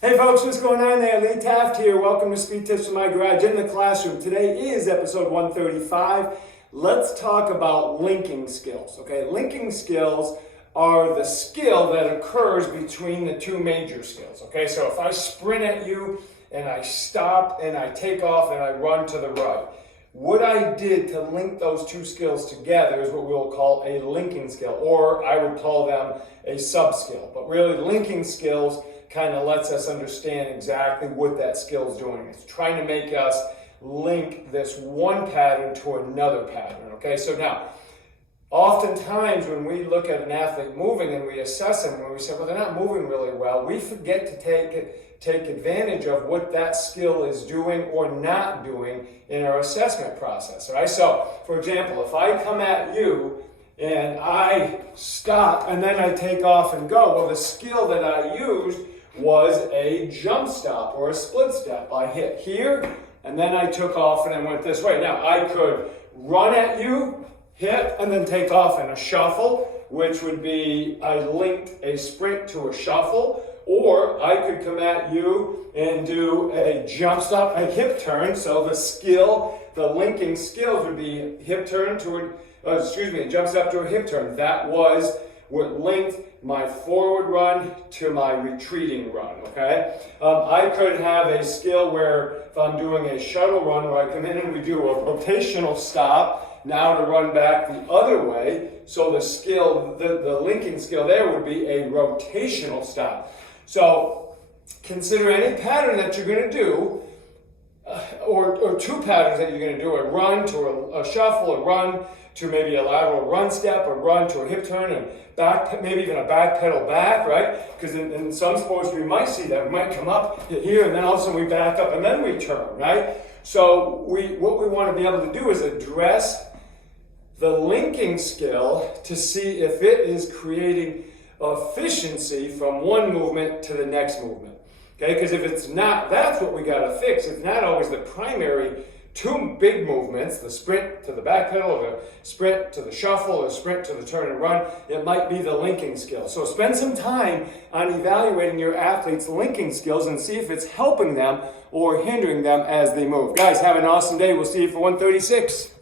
Hey folks, what's going on there? Lee Taft here. Welcome to Speed Tips from my garage in the classroom. Today is episode 135. Let's talk about linking skills. Okay, linking skills are the skill that occurs between the two major skills. Okay, so if I sprint at you and I stop and I take off and I run to the right, what I did to link those two skills together is what we'll call a linking skill, or I would call them a sub-skill. But really, linking skills kind of lets us understand exactly what that skill is doing. It's trying to make us link this one pattern to another pattern. Okay, so now, oftentimes when we look at an athlete moving and we assess them, when we say, well, they're not moving really well, we forget to take advantage of what that skill is doing or not doing in our assessment process. All right, so for example, if I come at you and I stop and then I take off and go, well, the skill that I used was a jump stop or a split step. I hit here and then I took off and I went this way. Now I could run at you, hit, and then take off in a shuffle, which would be I linked a sprint to a shuffle, or I could come at you and do a jump stop, a hip turn. So the skill, the linking skills would be hip turn to a jump stop to a hip turn. That was what linked my forward run to my retreating run, okay? I could have a skill where if I'm doing a shuttle run where I come in and we do a rotational stop, now to run back the other way, so the skill, the linking skill there would be a rotational stop. So consider any pattern that you're going to do, or two patterns that you're going to do, a run to a shuffle, a run to maybe a lateral run step, a run to a hip turn, and back, maybe even a back pedal back, right? Because in some sports we might see that. We might come up here and then all of a sudden we back up and then we turn, right? So what we want to be able to do is address the linking skill to see if it is creating efficiency from one movement to the next movement. Okay, because if it's not, that's what we got to fix. It's not always the primary two big movements, the sprint to the back pedal, or the sprint to the shuffle, or the sprint to the turn and run. It might be the linking skill. So spend some time on evaluating your athletes' linking skills and see if it's helping them or hindering them as they move. Guys, have an awesome day. We'll see you for 136.